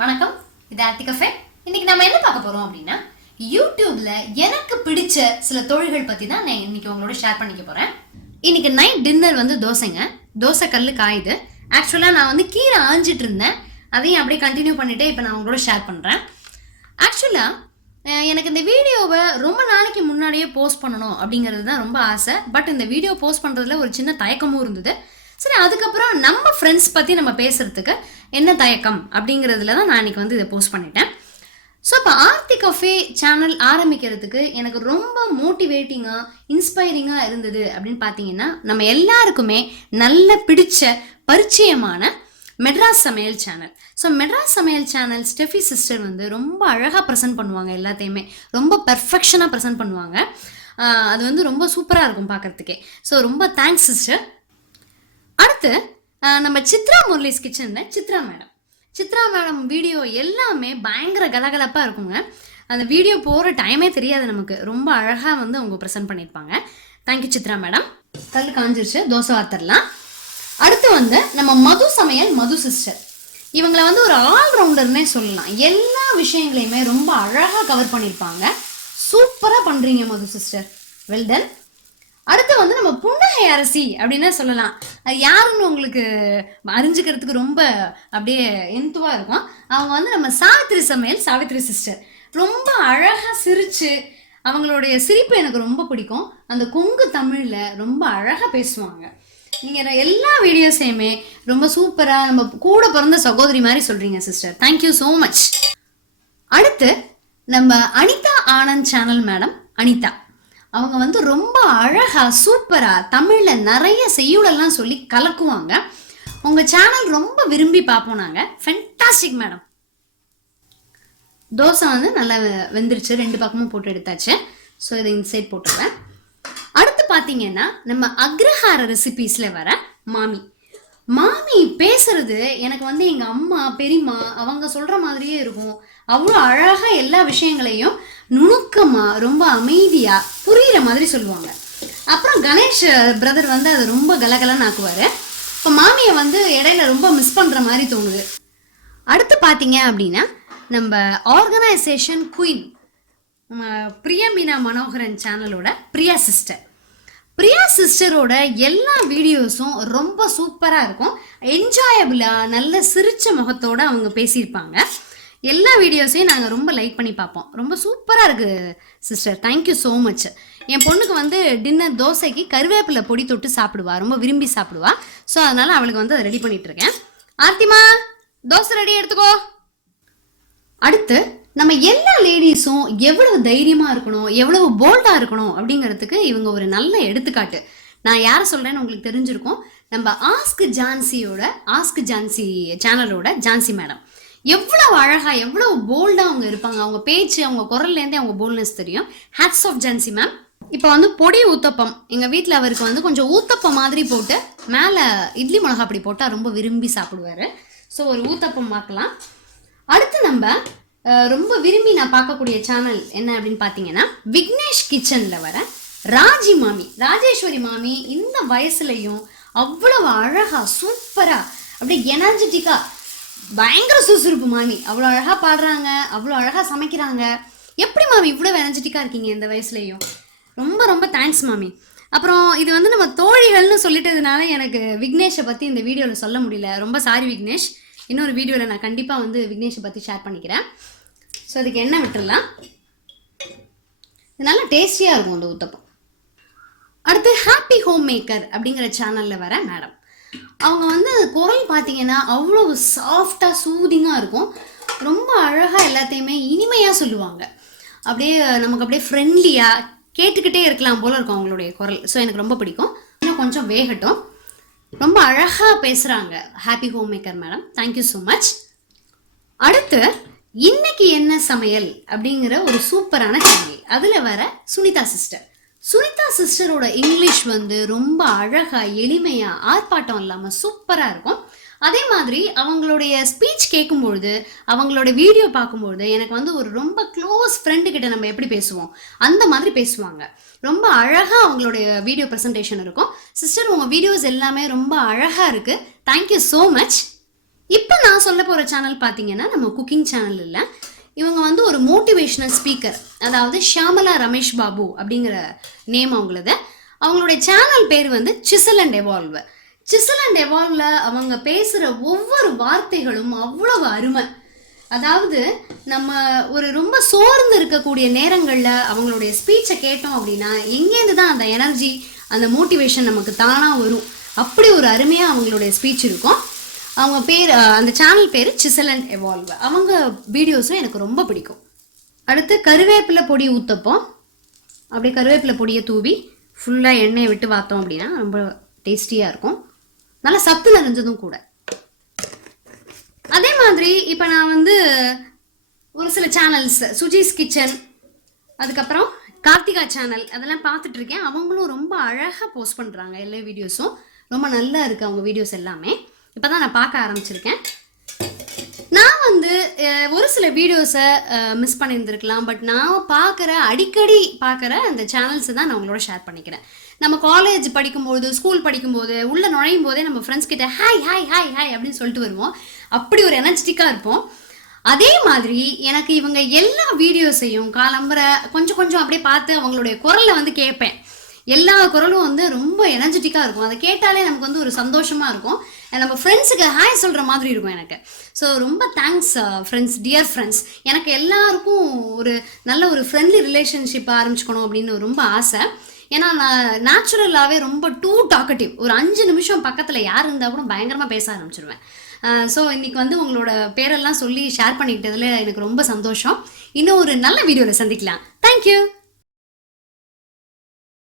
வணக்கம், இது ஆர்த்தி கஃபே. இன்னைக்கு நம்ம என்ன பார்க்க போறோம் அப்படின்னா, யூடியூப்ல எனக்கு பிடிச்ச சில தொழில்கள் பத்தி தான் நான் இன்னைக்கு உங்களோட ஷேர் பண்ணிக்க போறேன். இன்னைக்கு நைட் டின்னர் வந்து தோசைங்க. தோசை கல்லு காயுது. ஆக்சுவலா நான் வந்து கீரை ஆஞ்சிட்டு இருந்தேன். அதையும் அப்படியே கண்டினியூ பண்ணிட்டு இப்போ நான் உங்களோட ஷேர் பண்றேன். ஆக்சுவலா எனக்கு இந்த வீடியோவை ரொம்ப நாளைக்கு முன்னாடியே போஸ்ட் பண்ணணும் அப்படிங்கிறது தான் ரொம்ப ஆசை. பட் இந்த வீடியோ போஸ்ட் பண்ணுறதுல ஒரு சின்ன தயக்கமும் இருந்தது. சரி, அதுக்கப்புறம் நம்ம ஃப்ரெண்ட்ஸ் பற்றி நம்ம பேசுகிறதுக்கு என்ன தயக்கம் அப்படிங்கிறதுல தான் நான் இன்னைக்கு வந்து இதை போஸ்ட் பண்ணிட்டேன். ஸோ இப்போ ஆர்த்தி கஃபே சேனல் ஆரம்பிக்கிறதுக்கு எனக்கு ரொம்ப மோட்டிவேட்டிங்காக இன்ஸ்பைரிங்காக இருந்தது அப்படின்னு பார்த்தீங்கன்னா, நம்ம எல்லாருக்குமே நல்ல பிடிச்ச பரிச்சயமான மெட்ராஸ் சமையல் சேனல். ஸோ மெட்ராஸ் சமையல் சேனல் ஸ்டெஃபி சிஸ்டர் வந்து ரொம்ப அழகாக ப்ரெசென்ட் பண்ணுவாங்க. எல்லாத்தையுமே ரொம்ப பெர்ஃபெக்ஷனாக ப்ரெசென்ட் பண்ணுவாங்க. அது வந்து ரொம்ப சூப்பராக இருக்கும் பார்க்குறதுக்கே. ஸோ ரொம்ப தேங்க்ஸ் சிஸ்டர். அடுத்து நம்ம சித்ரா முரளிஸ் கிச்சனில் சித்ரா மேடம் வீடியோ எல்லாமே பயங்கர கலகலப்பாக இருக்குங்க. அந்த வீடியோ போகிற டைமே தெரியாது நமக்கு. ரொம்ப அழகாக வந்து அவங்க ப்ரெசென்ட் பண்ணியிருப்பாங்க. Thank you Chitra madam. கல் காஞ்சிருச்சு, தோசை வார்த்தரலாம். அடுத்து வந்து நம்ம மது சிஸ்டர். இவங்களை வந்து ஒரு ஆல்ரவுண்டர்னே சொல்லலாம். எல்லா விஷயங்களையுமே ரொம்ப அழகாக கவர் பண்ணியிருப்பாங்க. சூப்பராக பண்ணுறீங்க மது சிஸ்டர், வெல் டன். அடுத்து வந்து நம்ம புன்னகை அரசி அப்படின்னு சொல்லலாம். அது யாருன்னு உங்களுக்கு அறிஞ்சிக்கிறதுக்கு ரொம்ப அப்படியே எந்துவாக இருக்கும். அவங்க வந்து நம்ம சாவித்ரி சிஸ்டர். ரொம்ப அழகாக சிரித்து, அவங்களுடைய சிரிப்பு எனக்கு ரொம்ப பிடிக்கும். அந்த கொங்கு தமிழில் ரொம்ப அழகாக பேசுவாங்க. நீங்கள் எல்லா வீடியோஸையுமே ரொம்ப சூப்பராக நம்ம கூட பிறந்த சகோதரி மாதிரி சொல்கிறீங்க சிஸ்டர். Thank you so much. அடுத்து நம்ம அனிதா ஆனந்த் சேனல் மேடம் அனிதா. அவங்க வந்து ரொம்ப அழகாக சூப்பராக தமிழில் நிறைய செய்யுளெல்லாம் சொல்லி கலக்குவாங்க. உங்கள் சேனல் ரொம்ப விரும்பி பார்ப்போம் நாங்கள். Fantastic madam. தோசை வந்து நல்லா வெந்துருச்சு, 2 பக்கமும் போட்டு எடுத்தாச்சு. ஸோ இதை இந்த சைட் போட்டுருவேன். அடுத்து பார்த்தீங்கன்னா நம்ம அக்ரஹார ரெசிபீஸில் வர மாமி பேசுறது எனக்கு வந்து எங்கள் அம்மா பெரியம்மா அவங்க சொல்கிற மாதிரியே இருக்கும். அவ்வளோ அழகாக எல்லா விஷயங்களையும் நுணுக்கமாக ரொம்ப அமைதியாக புரிகிற மாதிரி சொல்லுவாங்க. அப்புறம் கணேஷ் பிரதர் வந்து அது ரொம்ப கலகலன்னு ஆக்குவார். இப்போ மாமியை வந்து இடையில ரொம்ப மிஸ் பண்ணுற மாதிரி தோணுது. அடுத்து பார்த்தீங்க அப்படின்னா நம்ம ஆர்கனைசேஷன் குயின் பிரியமீனா மனோகரன் சேனலோட பிரியா சிஸ்டரோட எல்லா வீடியோஸும் ரொம்ப சூப்பராக இருக்கும். என்ஜாயபிளாக நல்ல சிரிச்ச முகத்தோடு அவங்க பேசியிருப்பாங்க. எல்லா வீடியோஸையும் நாங்கள் ரொம்ப லைக் பண்ணி பார்ப்போம். ரொம்ப சூப்பராக இருக்குது சிஸ்டர், தேங்க்யூ ஸோ மச். என் பொண்ணுக்கு வந்து டின்னர் தோசைக்கு கருவேப்பிலை பொடி தொட்டு சாப்பிடுவா, ரொம்ப விரும்பி சாப்பிடுவா. ஸோ அதனால் அவளுக்கு வந்து அதை ரெடி பண்ணிகிட்ருக்கேன். ஆர்த்திமா, தோசை ரெடி எடுத்துக்கோ. அடுத்து நம்ம எல்லா லேடிஸும் எவ்வளவு தைரியமாக இருக்கணும், எவ்வளவு போல்டாக இருக்கணும் அப்படிங்கிறதுக்கு இவங்க ஒரு நல்ல எடுத்துக்காட்டு. நான் யாரை சொல்கிறேன்னு உங்களுக்கு தெரிஞ்சிருக்கும். நம்ம ஆஸ்க் ஜான்சி சேனலோட ஜான்சி மேடம். எவ்வளவு அழகாக எவ்வளவு போல்டாக அவங்க இருப்பாங்க. அவங்க பேச்சு, அவங்க குரல்லேருந்தே அவங்க போல்ட்னஸ் தெரியும். Hats off Jhansi ma'am. இப்போ வந்து பொடி ஊத்தப்பம் எங்கள் வீட்டில் அவருக்கு வந்து கொஞ்சம் ஊத்தப்பம் மாதிரி போட்டு மேலே இட்லி மிளகா அப்படி போட்டால் ரொம்ப விரும்பி சாப்பிடுவார். ஸோ ஒரு ஊத்தப்பம் பார்க்கலாம். அடுத்து நம்ம ரொம்ப விரும்பி நான் பார்க்கக்கூடிய சேனல் என்ன அப்படின்னு பார்த்தீங்கன்னா, விக்னேஷ் கிச்சனில் வர ராஜேஸ்வரி மாமி. இந்த வயசுலையும் அவ்வளவு அழகாக சூப்பராக அப்படியே எனர்ஜெட்டிக்காக பயங்கர சுறுசுறுப்பு மாமி. அவ்வளோ அழகாக பாடுறாங்க, அவ்வளோ அழகாக சமைக்கிறாங்க. எப்படி மாமி இவ்வளோ எனர்ஜெட்டிக்காக இருக்கீங்க இந்த வயசுலையும்? ரொம்ப ரொம்ப தேங்க்ஸ் மாமி. அப்புறம் இது வந்து நம்ம தோழிகள்னு சொல்லிட்டதுனால எனக்கு விக்னேஷை பற்றி இந்த வீடியோவில் சொல்ல முடியல. ரொம்ப சாரி விக்னேஷ். இன்னொரு வீடியோவில் நான் கண்டிப்பாக வந்து விக்னேஷை பற்றி ஷேர் பண்ணிக்கிறேன். ஸோ அதுக்கு எண்ணெய் விட்டுடலாம். இது நல்லா டேஸ்டியாக இருக்கும் அந்த ஊத்தப்பம். அடுத்து ஹாப்பி ஹோம் மேக்கர் அப்படிங்கிற சேனலில் வர மேடம். அவங்க வந்து குரல் பார்த்தீங்கன்னா அவ்வளோ சாஃப்டாக சூதிங்காக இருக்கும். ரொம்ப அழகாக எல்லாத்தையுமே இனிமையாக சொல்லுவாங்க. அப்படியே நமக்கு அப்படியே ஃப்ரெண்ட்லியாக கேட்டுக்கிட்டே இருக்கலாம் போல் இருக்கும் அவங்களுடைய குரல். ஸோ எனக்கு ரொம்ப பிடிக்கும். இன்னும் கொஞ்சம் வேகட்டும். ரொம்ப அழகாக பேசுகிறாங்க happy home maker madam. Thank you so much. அடுத்து இன்னைக்கு என்ன சமையல் அப்படிங்கிற ஒரு சூப்பரான சேனல். அதில் வர சுனிதா சிஸ்டரோட இங்கிலீஷ் வந்து ரொம்ப அழகாக எளிமையாக ஆர்ப்பாட்டம் இல்லாமல் சூப்பராக இருக்கும். அதே மாதிரி அவங்களுடைய ஸ்பீச் கேட்கும்பொழுது, அவங்களோட வீடியோ பார்க்கும்பொழுது எனக்கு வந்து ஒரு ரொம்ப க்ளோஸ் ஃப்ரெண்டு கிட்ட நம்ம எப்படி பேசுவோம் அந்த மாதிரி பேசுவாங்க. ரொம்ப அழகாக அவங்களுடைய வீடியோ ப்ரெசன்டேஷன் இருக்கும். சிஸ்டர், உங்கள் வீடியோஸ் எல்லாமே ரொம்ப அழகாக இருக்குது. Thank you so much. இப்போ நான் சொல்ல போகிற சேனல் பார்த்தீங்கன்னா நம்ம குக்கிங் சேனல் இல்லை, இவங்க வந்து ஒரு மோட்டிவேஷ்னல் ஸ்பீக்கர். அதாவது ஷியாமலா ரமேஷ் பாபு அப்படிங்கிற நேம் அவங்களது. அவங்களுடைய சேனல் பேர் வந்து sizzle and evolve. Sizzle and எவால்வ்ல அவங்க பேசுகிற ஒவ்வொரு வார்த்தைகளும் அவ்வளவு அருமை. அதாவது நம்ம ஒரு ரொம்ப சோர்ந்து இருக்கக்கூடிய நேரங்களில் அவங்களுடைய ஸ்பீச்சை கேட்டோம் அப்படின்னா எங்கேருந்து தான் அந்த எனர்ஜி, அந்த மோட்டிவேஷன் நமக்கு தானாக வரும். அப்படி ஒரு அருமையாக அவங்களுடைய ஸ்பீச் இருக்கும். அவங்க பேர், அந்த சேனல் பேர் சிசல் அண்ட் எவால்வ். அவங்க வீடியோஸும் எனக்கு ரொம்ப பிடிக்கும். அடுத்து கருவேப்பிலை பொடி ஊற்றப்போம். அப்படியே கருவேப்பிலை பொடியை தூவி ஃபுல்லாக எண்ணெயை விட்டு பார்த்தோம் அப்படின்னா ரொம்ப டேஸ்டியாக இருக்கும், நல்லா சத்து நிறைஞ்சதும் கூட. அதே மாதிரி இப்போ நான் வந்து ஒரு சில சேனல்ஸ், சுஜிஸ் கிச்சன், அதுக்கப்புறம் கார்த்திகா சேனல், அதெல்லாம் பார்த்துட்டு இருக்கேன். அவங்களும் ரொம்ப அழகாக போஸ்ட் பண்ணுறாங்க. எல்லா வீடியோஸும் ரொம்ப நல்லா இருக்குது அவங்க வீடியோஸ் எல்லாமே. இப்போ தான் நான் பார்க்க ஆரம்பிச்சிருக்கேன். நான் வந்து ஒரு சில வீடியோஸை மிஸ் பண்ணியிருந்துருக்கலாம். பட் நான் அடிக்கடி பார்க்குற அந்த சேனல்ஸை தான் நான் உங்களோட ஷேர் பண்ணிக்கிறேன். நம்ம காலேஜ் படிக்கும்போது, ஸ்கூல் படிக்கும்போது உள்ளே நுழையும் போதே நம்ம ஃப்ரெண்ட்ஸ் கிட்ட ஹாய் ஹாய் ஹாய் ஹாய் அப்படின்னு சொல்லிட்டு வருவோம். அப்படி ஒரு எனர்ஜெட்டிக்காக இருப்போம். அதே மாதிரி எனக்கு இவங்க எல்லா வீடியோஸையும் காலம்பரை கொஞ்சம் கொஞ்சம் அப்படியே பார்த்து அவங்களுடைய குரலை வந்து கேட்பேன். எல்லா குரலும் வந்து ரொம்ப எனர்ஜெட்டிக்காக இருக்கும். அதை கேட்டாலே நமக்கு வந்து ஒரு சந்தோஷமாக இருக்கும். நம்ம ஃப்ரெண்ட்ஸுக்கு ஹாய் சொல்கிற மாதிரி இருக்கும் எனக்கு. ஸோ ரொம்ப தேங்க்ஸ் ஃப்ரெண்ட்ஸ், டியர் ஃப்ரெண்ட்ஸ். எனக்கு எல்லாருக்கும் ஒரு நல்ல ஒரு ஃப்ரெண்ட்லி ரிலேஷன்ஷிப் ஆரம்பிச்சுக்கணும் அப்படின்னு ரொம்ப ஆசை. ஏன்னா நான் நேச்சுரலாகவே ரொம்ப டூ டாக்கட்டிவ். ஒரு 5 நிமிஷம் பக்கத்தில் யார் இருந்தால் கூட பயங்கரமாக பேச ஆரம்பிச்சிடுவேன். ஸோ இன்றைக்கி வந்து உங்களோட பேரெல்லாம் சொல்லி ஷேர் பண்ணிக்கிட்டதில் எனக்கு ரொம்ப சந்தோஷம். இன்னும் ஒரு நல்ல வீடியோவில் சந்திக்கலாம். தேங்க்யூ.